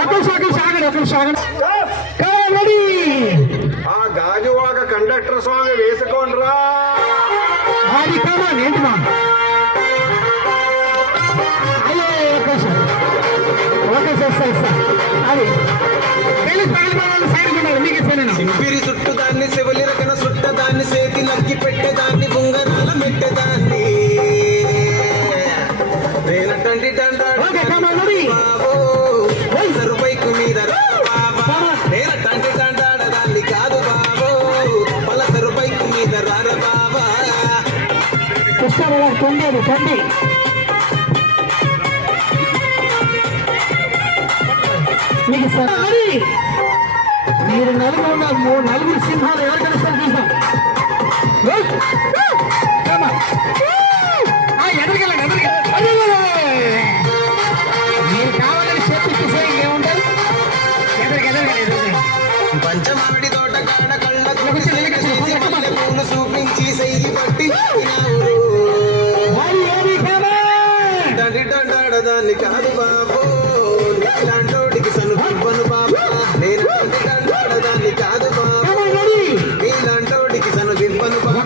ఒక నిమిషం ఆగండి ఒక నిమిషం ఆగండి రెడీ ఆ గాజువాక కండక్టర్ స్వామి వేసుకోండిరా. అది కావాలి ఏంటి మా? అయ్యో ఓకే సార్. సార్ సార్ అది. సింపిరి శివలి రకన సేతి నక్కి పెట్టేదాన్ని మెట్టేదాన్ని. నేనటండి ఓకే కమా కృష్ణారావు తొండేది తండ్రి మీకు స- మరి నలుగురు ఉన్నారు మూడు నలుగురు సింహాలు ఎవరు కలుస్తారు చూసాం ఎదరికెళ్ళండి ఎదరికెళ్ళండి. మీరు కావాలని చెప్పి ఏముంటారు ఎదరికి ఎదరికెళ్ళి ఎదరికి ఒక్కదాన్ని కాదు బాబు నీలాంటోటికి సనుపను బాబు. నేను దాన్ని కాదు బాబు. నీలాంటోటికి సను దివ్వను బాబా.